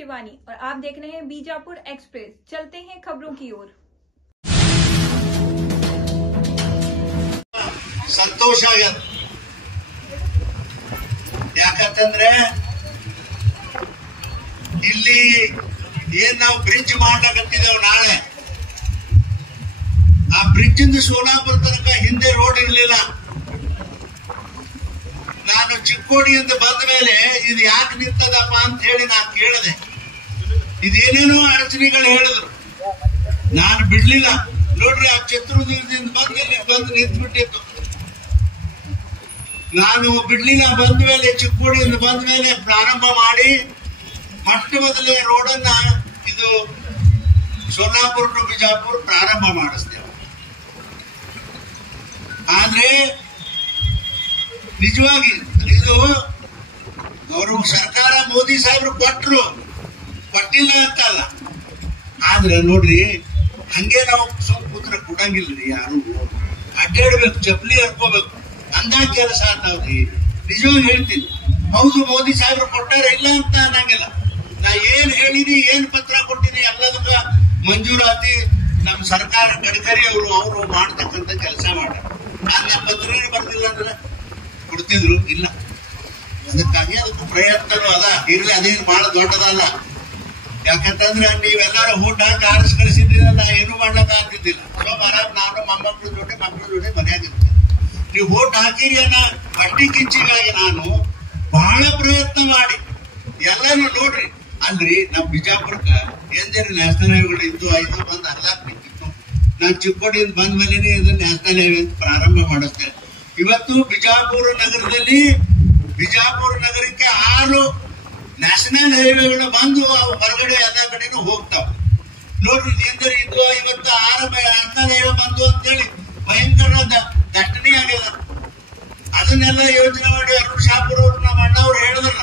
शिवानी और आप देख रहे हैं बीजापुर एक्सप्रेस। चलते हैं खबरों की ओर। ಸಂತೋಷ ಆಗತ್ತೆ ಯಾಕಂತಂದ್ರೆ ಇಲ್ಲಿ ಏನ್ ನಾವು ಬ್ರಿಡ್ಜ್ ಮಾಡ್ಲಾಕತ್ತಿದ್ದೇವೆ ನಾಳೆ ಆ ಬ್ರಿಡ್ಜ್ ಇಂದ ಸೋಲಾಪುರ ತನಕ ಹಿಂದೆ ರೋಡ್ ಇರಲಿಲ್ಲ. ನಾನು ಚಿಕ್ಕೋಡಿಯಿಂದ ಬಂದ ಮೇಲೆ ಇದು ಯಾಕೆ ನಿಂತದಪ್ಪ ಅಂತ ಹೇಳಿ ನಾನು ಕೇಳಿದೆ. ಇದೇನೇನೋ ಅಡಚಣೆಗಳು ಹೇಳಿದ್ರು, ನಾನು ಬಿಡ್ಲಿಲ್ಲ. ನೋಡ್ರಿ ಆ ಚಿತ್ರದುರ್ಗದಿಂದ ಬಂದು ನಿಂತ್ಬಿಟ್ಟಿತ್ತು. ನಾನು ಬಿಡ್ಲಿಲ್ಲ. ಬಂದ ಮೇಲೆ ಚಿಕ್ಕೋಡಿಯಿಂದ ಬಂದ ಮೇಲೆ ಪ್ರಾರಂಭ ಮಾಡಿ ಮೊಟ್ಟ ಮೊದಲೇ ರೋಡನ್ನ ಇದು ಸೋಲಾಪುರ ಟು ಬಿಜಾಪುರ ಪ್ರಾರಂಭ ಮಾಡಿಸ್ತೇವೆ. ಆದ್ರೆ ನಿಜವಾಗಿ ಇದು ಅವರು ಸರ್ಕಾರ ಮೋದಿ ಸಾಹೇಬ್ರು ಕೊಟ್ಟಿಲ್ಲ ಅಂತಲ್ಲ. ಆದ್ರೆ ನೋಡ್ರಿ ಹಂಗೆ ನಾವು ಕೂತ್ರ ಕೊಡಂಗಿಲ್ರಿ. ಯಾರು ಅಡ್ಡಾಡ್ಬೇಕು, ಚಪ್ಪಲಿ ಹರ್ಕೋಬೇಕು, ಅಂದಾಜ ಕೆಲಸ ಆಗ್ತಾವ್ರಿ. ನಿಜವಾಗಿ ಹೇಳ್ತೀನಿ, ಹೌದು ಮೋದಿ ಸಾಹೇಬ್ರು ಕೊಟ್ಟಾರ, ಇಲ್ಲ ಅಂತ ಅನ್ನಂಗಿಲ್ಲ. ನಾ ಏನ್ ಹೇಳಿನಿ, ಏನ್ ಪತ್ರ ಕೊಟ್ಟಿನಿ ಎಲ್ಲದಕ್ಕ ಮಂಜೂರಾತಿ ನಮ್ ಸರ್ಕಾರ ಗಡ್ಕರಿ ಅವರು ಮಾಡ್ತಕ್ಕಂಥ ಕೆಲಸ ಮಾಡ್ಯಾರ. ನಮ್ಮ ಪತ್ರ ಬರ್ಲಿಲ್ಲ ಅಂದ್ರೆ ಕೊಡ್ತಿದ್ರು, ಇಲ್ಲ. ಅದಕ್ಕಾಗಿ ಅದಕ್ಕೆ ಪ್ರಯತ್ನನೂ ಅದ ಇರ್ಲಿ. ಅದೇನು ಬಹಳ ದೊಡ್ಡದಲ್ಲ. ಯಾಕಂತಂದ್ರೆ ನೀವೆಲ್ಲಾರು ಊಟ ಹಾಕಿ ಆರಿಸಿ ಕಳಿಸಿದ್ರೆ ನಾ ಏನು ಮಾಡ್ಲಕ್ಕ ಆಗ್ತಿದ್ದಿಲ್ಲ. ಸೊ ಆರಾಮ್ ನಾನು ಮಕ್ಕಳ ಜೊತೆ ಮನೆಯಾಗಿರ್ತೀನಿ. ನೀವು ಓಟ್ ಹಾಕಿರಿ ಅನ್ನೋ ಹಟ್ಟಿ ಕಿಂಚಿಗಾಗಿ ನಾನು ಬಹಳ ಪ್ರಯತ್ನ ಮಾಡಿ ಎಲ್ಲಾನು ನೋಡ್ರಿ. ಅಲ್ರಿ ನಮ್ ಬಿಜಾಪುರಕ್ಕ ಎಂದೇನು ನ್ಯಾಷನಲ್ ಹೈವೇಗಳು ಇದ್ದು 5 ಬಂದು ಅರ್ಧಾಕ್ ನಿಂತಿತ್ತು. ನಾನು ಚಿಕ್ಕೋಡಿಯಿಂದ ಬಂದ ಮೇಲೆ ಇದನ್ನ ನ್ಯಾಷನಲ್ ಹೈವೇ ಪ್ರಾರಂಭ ಮಾಡಿಸ್ತೇನೆ. ಇವತ್ತು ಬಿಜಾಪುರ ನಗರಕ್ಕೆ 6 ನ್ಯಾಷನಲ್ ಹೈವೇಗಳು ಬಂದು ಅವು ಹೊರಗಡೆ ಎಲ್ಲ ಕಡೆನೂ ಹೋಗ್ತಾವ. ನೋಡ್ರಿ ಎಂದರೆ ಇದು ಇವತ್ತು 6 ನ್ಯಾಷನಲ್ ಹೈವೇ ಬಂದು ಅಂತೇಳಿ ಭಯಂಕರ ದಟ್ಟಣೆ ಆಗಿದೆ. ಅದನ್ನೆಲ್ಲ ಯೋಚನೆ ಮಾಡಿ ಅರುಣ್ ಶಾಪುರ್ ಅವರು ನಮ್ಮ ಅಣ್ಣವ್ರು ಹೇಳಿದ್ರಲ್ಲ,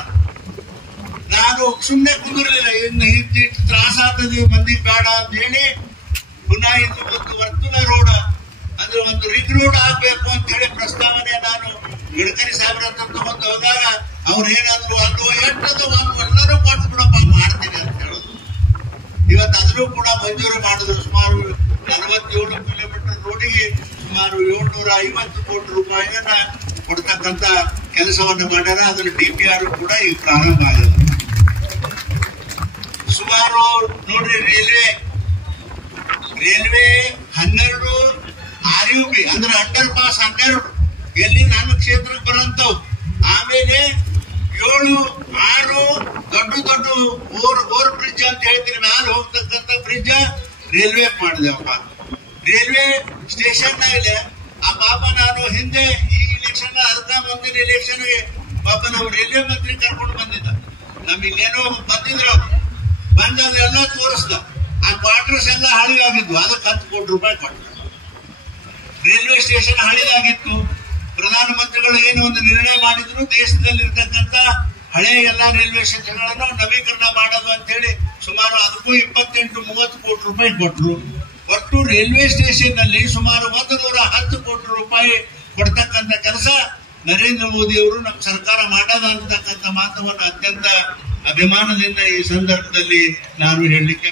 ನಾನು ಸುಮ್ಮನೆ ಕುಂದಿರಲಿಲ್ಲ. ಇನ್ನು ಇಷ್ಟು ತ್ರಾಸ ಆಗ್ತದೆ ಮಂದಿಗೆ ಬೇಡ ಅಂತ ಹೇಳಿ ಪುನಃ ಇದು ಒಂದು ವರ್ತುಲ ರೋಡ್ ಅಂದ್ರೆ ಒಂದು ರಿಂಗ್ ರೋಡ್ ಆಗ್ಬೇಕು ಅಂತ ಹೇಳಿ ಪ್ರಸ್ತಾವನೆ ನಾನು ಗಡ್ಕರಿ ಸಾಹೇಬ್ರ ಹತ್ರ ತಗೊಂಡು ಹೋದಾಗ ಅವ್ರು ಏನಾದ್ರು ಅದು ಎಟ್ಟದು ಎಲ್ಲರೂ ಕೊಟ್ಟು ಬಿಡಪ್ಪ ಮಾಡ್ತೀನಿ ಅಂತ ಹೇಳುದು. ಇವತ್ತು ಅದನ್ನು ಕೂಡ ಮಂಜೂರು ಮಾಡಿದ್ರು. ಸುಮಾರು 47 ಕಿಲೋಮೀಟರ್ ರೋಡಿಗೆ ಸುಮಾರು 750 ಕೋಟಿ ರೂಪಾಯಿಯನ್ನ ಕೊಡ್ತಕ್ಕಂತ ಕೆಲಸವನ್ನು ಮಾಡ್ಯಾರ. ಅದರ DPR ಕೂಡ ಈಗ ಪ್ರಾರಂಭ ಆಗಿದೆ. ಸುಮಾರು ನೋಡ್ರಿ ರೈಲ್ವೆ 12 RUB ಅಂದ್ರೆ ಅಂಡರ್ ಪಾಸ್ 12 ಎಲ್ಲಿ ನನ್ನ ಕ್ಷೇತ್ರಕ್ಕೆ ಬರಂತವು. ಆಮೇಲೆ 7-6 ದೊಡ್ಡ ಓವರ್ ಬ್ರಿಡ್ಜ್ ಅಂತ ಹೇಳ್ತೀನಿ, ಮ್ಯಾಲ ಹೋಗ್ತಕ್ಕಂಥ ಬ್ರಿಡ್ಜ್ ರೈಲ್ವೆ ಮಾಡಿದೆವಪ್ಪ. ರೈಲ್ವೆ ಸ್ಟೇಷನ್ ನಾಗಲೇ ಆ ಪಾಪ ನಾನು ಹಿಂದೆ ಈ ಇಲೆಕ್ಷನ್ ಅದಕ್ಕ ಮುಂದಿನ ಎಲೆಕ್ಷನ್ಗೆ ಪಾಪ ನಾವು ರೈಲ್ವೆ ಮಂತ್ರಿ ಕರ್ಕೊಂಡು ಬಂದಿದ್ದ. ನಮ್ ಇಲ್ಲೇನೋ ಬಂದಿದ್ರು, ಬಂದ ಅದೆಲ್ಲ ತೋರಿಸ್ದ. ಆ ಕ್ವಾರ್ಟರ್ಸ್ ಎಲ್ಲ ಹಳಿಯಾಗಿದ್ವು. ಅದಕ್ಕೆ 10 ಕೋಟಿ ರೂಪಾಯಿ ಕೊಟ್ಟರು. ರೈಲ್ವೆ ಸ್ಟೇಷನ್ ಹಳಿದಾಗಿತ್ತು. ಪ್ರಧಾನಮಂತ್ರಿಗಳು ಏನು ಒಂದು ನಿರ್ಣಯ ಮಾಡಿದ್ರು, ದೇಶದಲ್ಲಿರ್ತಕ್ಕಂಥ ಹಳೆ ಎಲ್ಲಾ ರೈಲ್ವೆ ಸ್ಟೇಷನ್ಗಳನ್ನು ನವೀಕರಣ ಮಾಡೋದು ಅಂತ ಹೇಳಿ ಸುಮಾರು ಅದಕ್ಕೂ 28-30 ಕೋಟಿ ರೂಪಾಯಿ ಕೊಟ್ಟರು. ಒಟ್ಟು ರೈಲ್ವೆ ಸ್ಟೇಷನ್ ನಲ್ಲಿ ಸುಮಾರು 110 ಕೋಟಿ ರೂಪಾಯಿ ಕೊಡ್ತಕ್ಕಂಥ ಕೆಲಸ ನರೇಂದ್ರ ಮೋದಿ ಅವರು ನಮ್ಮ ಸರ್ಕಾರ ಮಾಡದ ಅಂತಕ್ಕಂಥ ಮಾತವನ್ನು ಅತ್ಯಂತ ಅಭಿಮಾನದಿಂದ ಈ ಸಂದರ್ಭದಲ್ಲಿ ನಾನು ಹೇಳಲಿಕ್ಕೆ